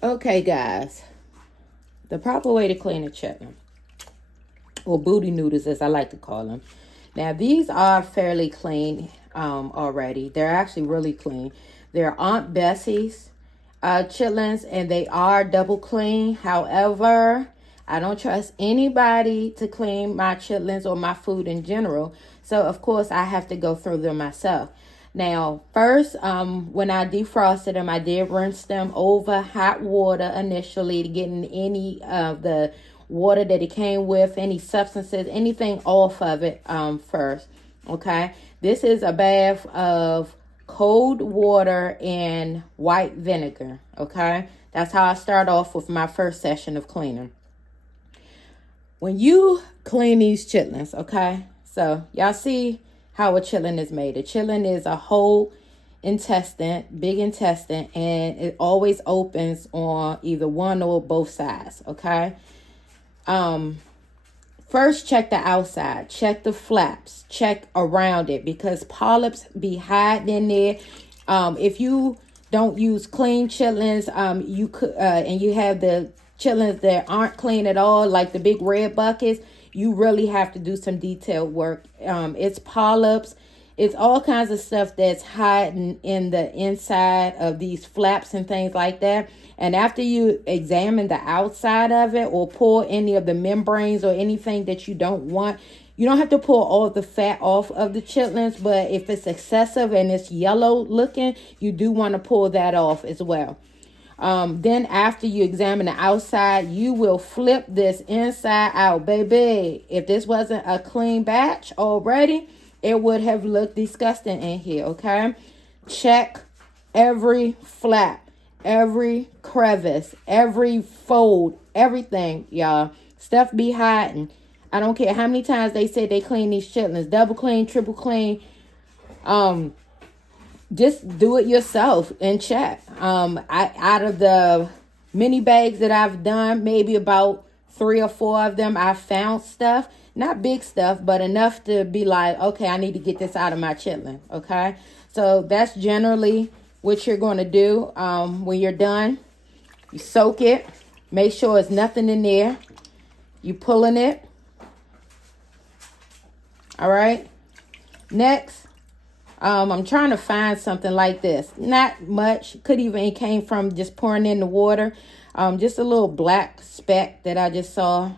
Okay, guys, the proper way to clean a chitlin, or booty noodles as I like to call them. Now, these are fairly clean already. They're actually really clean. They're Aunt Bessie's chitlins, and they are double clean. However, I don't trust anybody to clean my chitlins or my food in general. So, of course, I have to go through them myself. Now, first, when I defrosted them, I did rinse them over hot water initially to get any of the water that it came with, any substances, anything off of it first. Okay, this is a bath of cold water and white vinegar. Okay, that's how I start off with my first session of cleaning. When you clean these chitlins, okay, so y'all see how a chitlin is made. A chitlin is a whole intestine, big intestine, and it always opens on either one or both sides. Okay. First, check the outside, check the flaps, check around it, because polyps be hiding in there. If you don't use clean chitlins, you could, and you have the chitlins that aren't clean at all, like the big red buckets, you really have to do some detailed work. It's polyps. It's all kinds of stuff that's hiding in the inside of these flaps and things like that. And after you examine the outside of it or pull any of the membranes or anything that you don't want, you don't have to pull all the fat off of the chitlins, but if it's excessive and it's yellow looking, you do want to pull that off as well. Then after you examine the outside, you will flip this inside out, baby. If this wasn't a clean batch already, it would have looked disgusting in here, okay? Check every flap, every crevice, every fold, everything, y'all. Stuff be hiding. I don't care how many times they say they clean these chitlins, double clean, triple clean. Just do it yourself and check. Out of the mini bags that I've done, maybe about 3 or 4 of them, I found stuff. Not big stuff, but enough to be like, okay, I need to get this out of my chitlin, okay? So that's generally what you're going to do when you're done. You soak it. Make sure there's nothing in there. You pulling it. All right. Next, I'm trying to find something like this. Not much. Could even came from just pouring in the water. Just a little black speck that I just saw.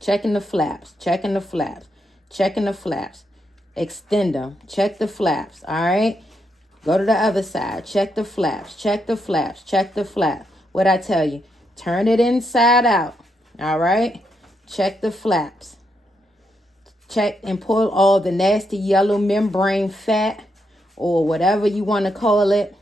Checking the flaps, checking the flaps, checking the flaps. Extend them. Check the flaps. All right. Go to the other side. Check the flaps. Check the flaps. Check the flap. What I tell you? Turn it inside out. All right. Check the flaps. Check and pull all the nasty yellow membrane fat or whatever you want to call it.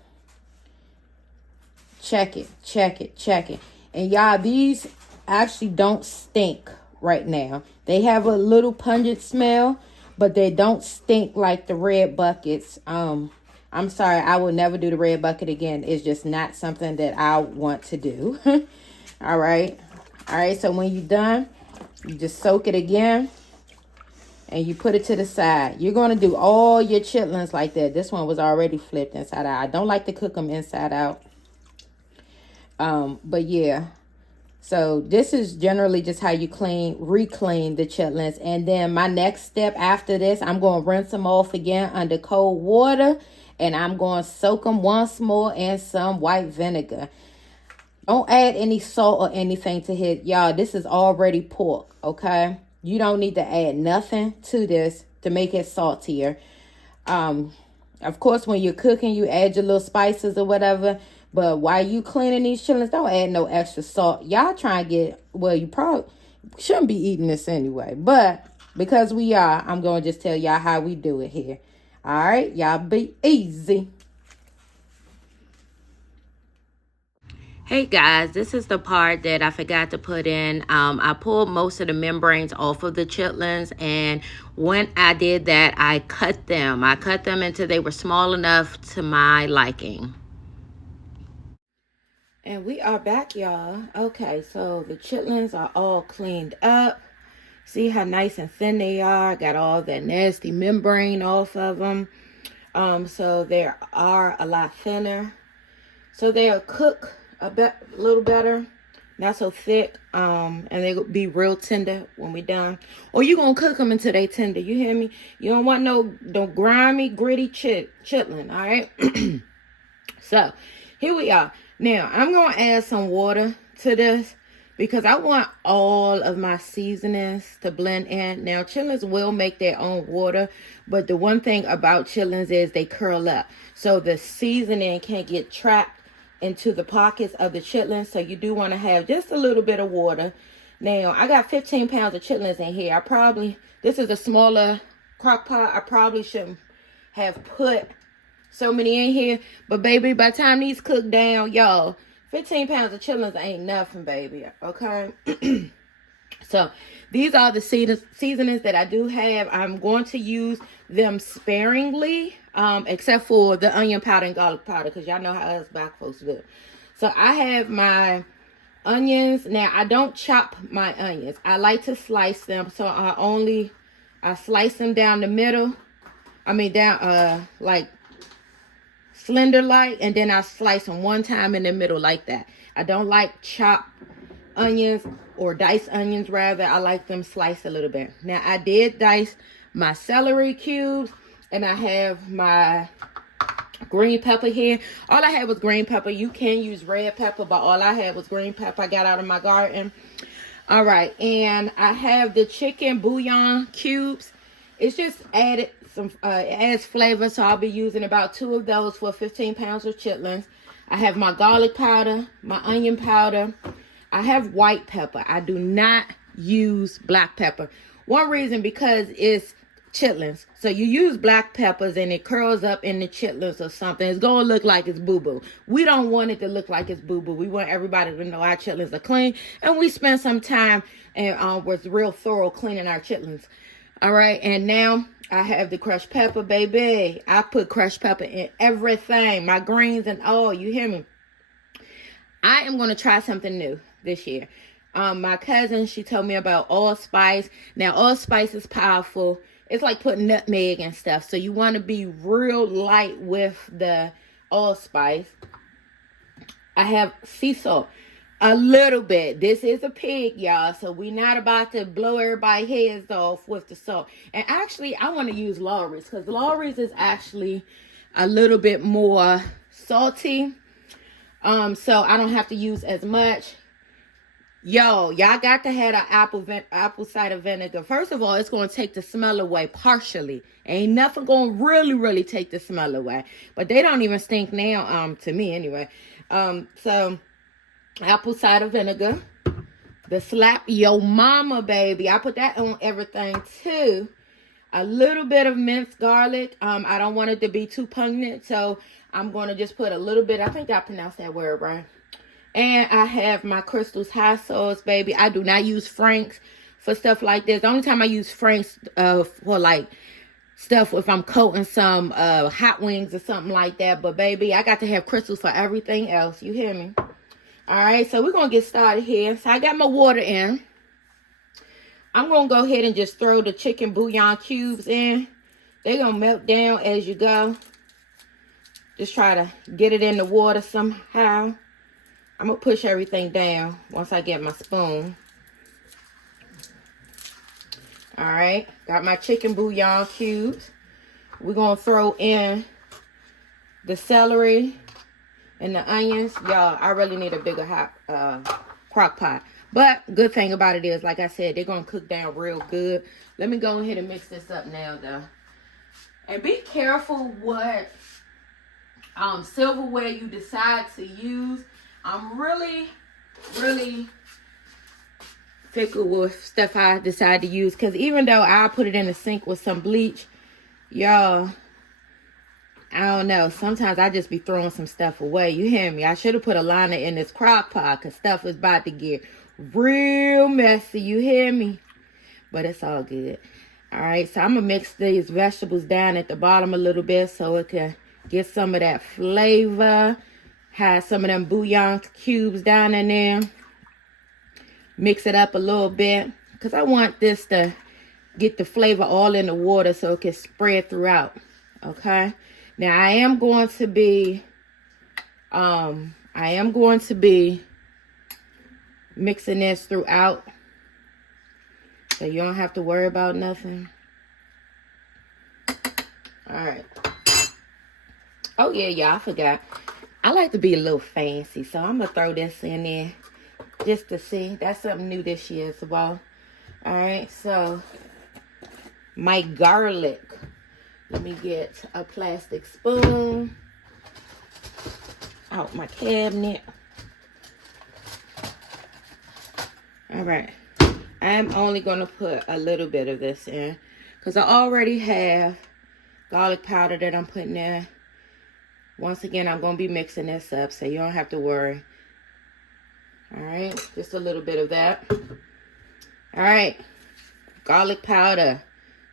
Check it. Check it. Check it. And y'all, these actually don't stink right now. They have a little pungent smell, but they don't stink like the red buckets. I'm sorry, I will never do the red bucket again. It's just not something that I want to do. All right. So when you're done, you just soak it again and you put it to the side. You're going to do all your chitlins like that. This one was already flipped inside out. I don't like to cook them inside out. But yeah. So this is generally just how you reclean the chitlins. And then my next step after this, I'm going to rinse them off again under cold water. And I'm going to soak them once more in some white vinegar. Don't add any salt or anything to it. Y'all, this is already pork, okay? You don't need to add nothing to this to make it saltier. Of course, when you're cooking, you add your little spices or whatever. But while you cleaning these chitlins, don't add no extra salt. Y'all try and get, well, you probably shouldn't be eating this anyway. But because we are, I'm going to just tell y'all how we do it here. All right, y'all be easy. Hey guys, this is the part that I forgot to put in. I pulled most of the membranes off of the chitlins, and when I did that, I cut them. I cut them until they were small enough to my liking. And we are back, y'all. Okay, so the chitlins are all cleaned up. See how nice and thin they are. Got all that nasty membrane off of them. So they are a lot thinner. So they'll cook little better. Not so thick. And they'll be real tender when we're done. Or you're going to cook them until they tender. You hear me? You don't want no grimy, gritty chitlin, all right? So, here we are. Now, I'm going to add some water to this because I want all of my seasonings to blend in. Now, chitlins will make their own water, but the one thing about chitlins is they curl up. So, the seasoning can get trapped into the pockets of the chitlins. So, you do want to have just a little bit of water. Now, I got 15 pounds of chitlins in here. This is a smaller crock pot. I probably shouldn't have put so many in here, but baby, by the time these cook down, y'all, 15 pounds of chitlins ain't nothing, baby. Okay. So these are the seasonings that I do have. I'm going to use them sparingly, except for the onion powder and garlic powder, because y'all know how us black folks do. So I have my onions. Now, I don't chop my onions. I like to slice them. So I slice them down the middle. I mean, down, like, slender like, and then I slice them one time in the middle like that. I don't like chopped onions, or diced onions rather. I like them sliced a little bit. Now, I did dice my celery cubes, and I have my green pepper here. All I had was green pepper. You can use red pepper, but all I had was green pepper I got out of my garden. All right, and I have the chicken bouillon cubes. It's just added some, it adds flavor, so I'll be using about 2 of those for 15 pounds of chitlins. I have my garlic powder, my onion powder. I have white pepper. I do not use black pepper. One reason, because it's chitlins. So you use black peppers and it curls up in the chitlins or something. It's going to look like it's boo-boo. We don't want it to look like it's boo-boo. We want everybody to know our chitlins are clean. And we spend some time and was real thorough cleaning our chitlins. All right. And now I have the crushed pepper, baby. I put crushed pepper in everything. My greens and all. You hear me? I am going to try something new this year. My cousin, she told me about allspice. Now, allspice is powerful. It's like putting nutmeg and stuff. So you want to be real light with the allspice. I have sea salt. A little bit. This is a pig, y'all. So we're not about to blow everybody's heads off with the salt. And actually, I want to use Lawry's, because Lawry's is actually a little bit more salty. So I don't have to use as much. Y'all got to have an apple cider vinegar. First of all, it's going to take the smell away partially. Ain't nothing going to really take the smell away. But they don't even stink now, to me anyway. So apple cider vinegar. The slap yo mama, baby. I put that on everything too. A little bit of minced garlic. I don't want it to be too pungent, so I'm going to just put a little bit. I think I pronounced that word right. And I have my Crystal's hot sauce, baby. I do not use Frank's for stuff like this. The only time I use Frank's for like stuff if I'm coating some hot wings or something like that. But baby, I got to have Crystal's for everything else. You hear me? All right, so we're going to get started here. So I got my water in. I'm going to go ahead and just throw the chicken bouillon cubes in. They're going to melt down as you go. Just try to get it in the water somehow. I'm going to push everything down once I get my spoon. All right, got my chicken bouillon cubes. We're going to throw in the celery and the onions. Y'all, I really need a bigger hot crock pot. But good thing about it is, like I said, they're going to cook down real good. Let me go ahead and mix this up now, though. And be careful what silverware you decide to use. I'm really fickle with stuff I decide to use. Because even though I put it in the sink with some bleach, y'all, I don't know. Sometimes I just be throwing some stuff away. You hear me? I should have put a liner in this crock pot because stuff is about to get real messy. You hear me? But it's all good. All right. So I'm going to mix these vegetables down at the bottom a little bit so it can get some of that flavor. Have some of them bouillon cubes down in there. Mix it up a little bit because I want this to get the flavor all in the water so it can spread throughout. Okay. Now I am going to be I am going to be mixing this throughout, so you don't have to worry about nothing. All right. Oh, yeah, y'all, I forgot. I like to be a little fancy, so I'm going to throw this in there just to see. That's something new this year as well. All right, so my garlic. Let me get a plastic spoon out my cabinet. All right. I am only going to put a little bit of this in because I already have garlic powder that I'm putting in. Once again, I'm going to be mixing this up, so you don't have to worry. All right, just a little bit of that. All right, garlic powder.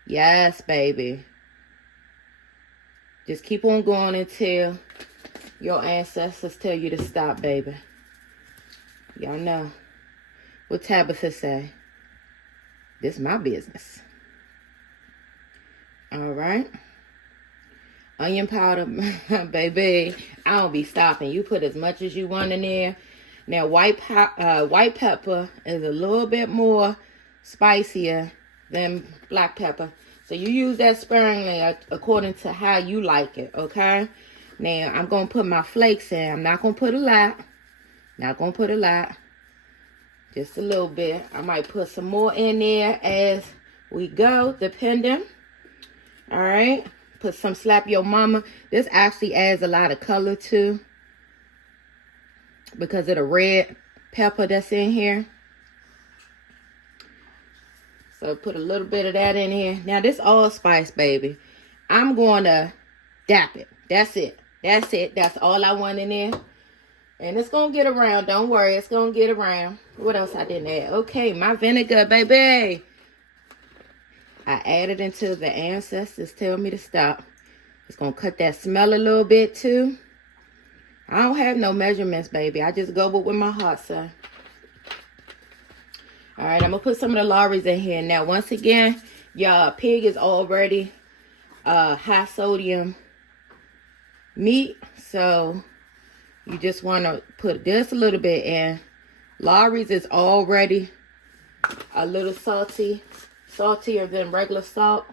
Yes, baby. Just keep on going until your ancestors tell you to stop, baby. Y'all know what Tabitha say. This is my business. All right. Onion powder, baby. I don't be stopping. You put as much as you want in there. Now, white pepper is a little bit more spicier than black pepper. So you use that sparingly according to how you like it, okay? Now, I'm going to put my flakes in. I'm not going to put a lot. Not going to put a lot. Just a little bit. I might put some more in there as we go, depending. All right. Put some Slap Your Mama. This actually adds a lot of color too, because of the red pepper that's in here. So put a little bit of that in here. Now this allspice, baby. I'm going to dap it. That's it. That's it. That's all I want in there. And it's going to get around. Don't worry. It's going to get around. What else I didn't add? Okay, my vinegar, baby. I added until the ancestors tell me to stop. It's going to cut that smell a little bit too. I don't have no measurements, baby. I just go with my heart, son. All right, I'm going to put some of the Lorries in here. Now, once again, y'all, pig is already high sodium meat. So, you just want to put this a little bit in. Lorries is already a little saltier than regular salt.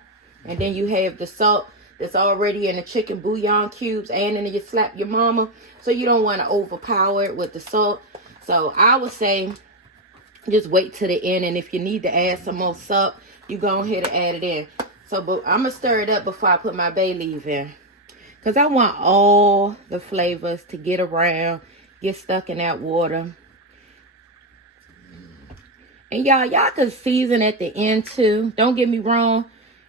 And then you have the salt that's already in the chicken bouillon cubes and in your Slap Your Mama. So you don't want to overpower it with the salt. So I would say just wait to the end. And if you need to add some more salt, you go ahead and add it in. So but I'm going to stir it up before I put my bay leaf in. Because I want all the flavors to get around, get stuck in that water. And y'all can season at the end too. Don't get me wrong.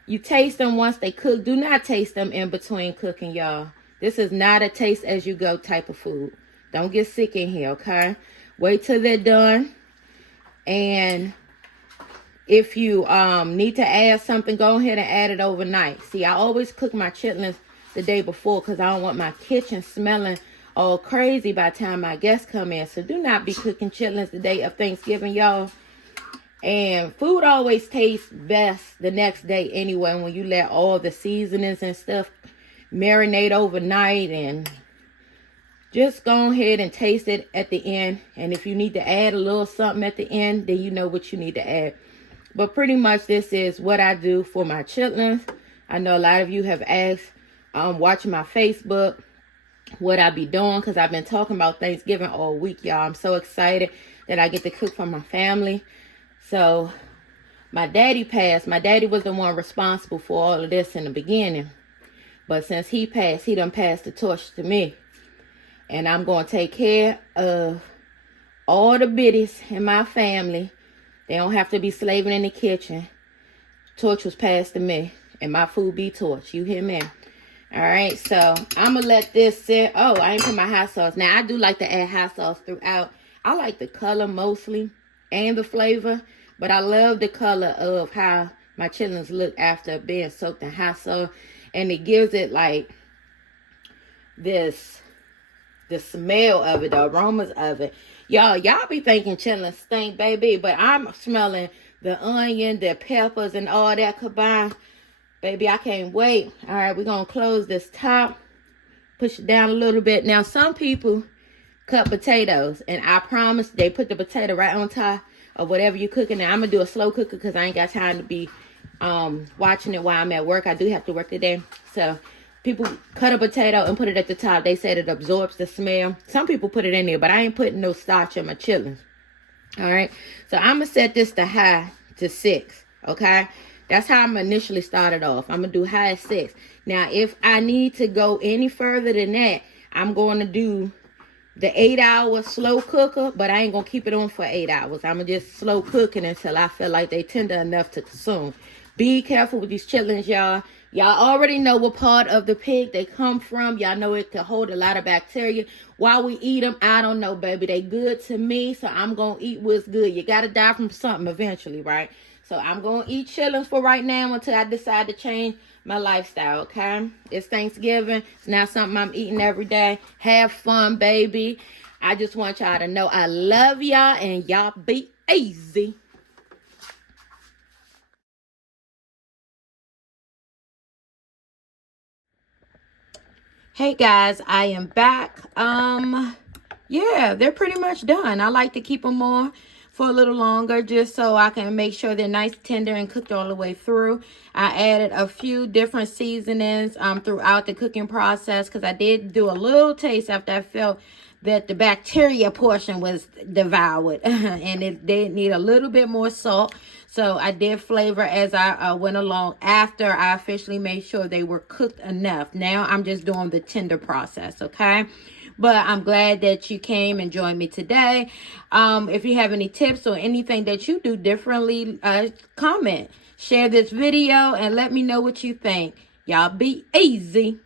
You taste them once they cook. Do not taste them in between cooking, y'all. This is not a taste as you go type of food. Don't get sick in here, okay? Wait till they're done. And if you need to add something, go ahead and add it overnight. See, I always cook my chitlins the day before because I don't want my kitchen smelling all crazy by the time my guests come in. So do not be cooking chitlins the day of Thanksgiving, y'all. And food always tastes best the next day anyway when you let all the seasonings and stuff marinate overnight. And just go ahead and taste it at the end. And if you need to add a little something at the end, then you know what you need to add. But pretty much this is what I do for my chitlins. I know a lot of you have asked, watching my Facebook, what I be doing, because I've been talking about Thanksgiving all week, y'all. I'm so excited that I get to cook for my family. So, my daddy passed. My daddy was the one responsible for all of this in the beginning. But since he passed, he done passed the torch to me. And I'm going to take care of all the biddies in my family. They don't have to be slaving in the kitchen. Torch was passed to me. And my food be torched. You hear me? All right, so I'm going to let this sit. Oh, I ain't put my hot sauce. Now, I do like to add hot sauce throughout. I like the color mostly and the flavor. But I love the color of how my chitlins look after being soaked in hot sauce. And it gives it like this, the smell of it, the aromas of it. Y'all be thinking chitlins stink, baby. But I'm smelling the onion, the peppers, and all that combined. Baby, I can't wait. All right, we're going to close this top. Push it down a little bit. Now, some people cut potatoes. And I promise they put the potato right on top of whatever you're cooking. Now I'm gonna do a slow cooker because I ain't got time to be watching it while I'm at work. I do have to work today. So people cut a potato and put it at the top. They said it absorbs the smell. Some people put it in there, but I ain't putting no starch in my chitlins. All right. So I'm gonna set this to high to 6. Okay. That's how I'm initially started off. I'm gonna do high at 6. Now, if I need to go any further than that, I'm going to do the 8-hour slow cooker, but I ain't gonna keep it on for 8 hours. I'm gonna just slow cooking until I feel like they tender enough to consume. Be careful with these chitlins, y'all. Y'all already know what part of the pig they come from. Y'all know it can hold a lot of bacteria. While we eat them, I don't know, baby. They good to me, so I'm gonna eat what's good. You gotta die from something eventually, right? So I'm gonna eat chitlins for right now until I decide to change my lifestyle, okay? It's Thanksgiving. It's not something I'm eating every day. Have fun, baby. I just want y'all to know I love y'all and y'all be easy. Hey guys, I am back. Yeah, they're pretty much done. I like to keep them on for a little longer just so I can make sure they're nice, tender, and cooked all the way through. I added a few different seasonings throughout the cooking process because I did do a little taste after I felt that the bacteria portion was devoured and it did need a little bit more salt. So I did flavor as I went along after I officially made sure they were cooked enough. Now I'm just doing the tender process, okay? But I'm glad that you came and joined me today. If you have any tips or anything that you do differently, comment. Share this video and let me know what you think. Y'all be easy.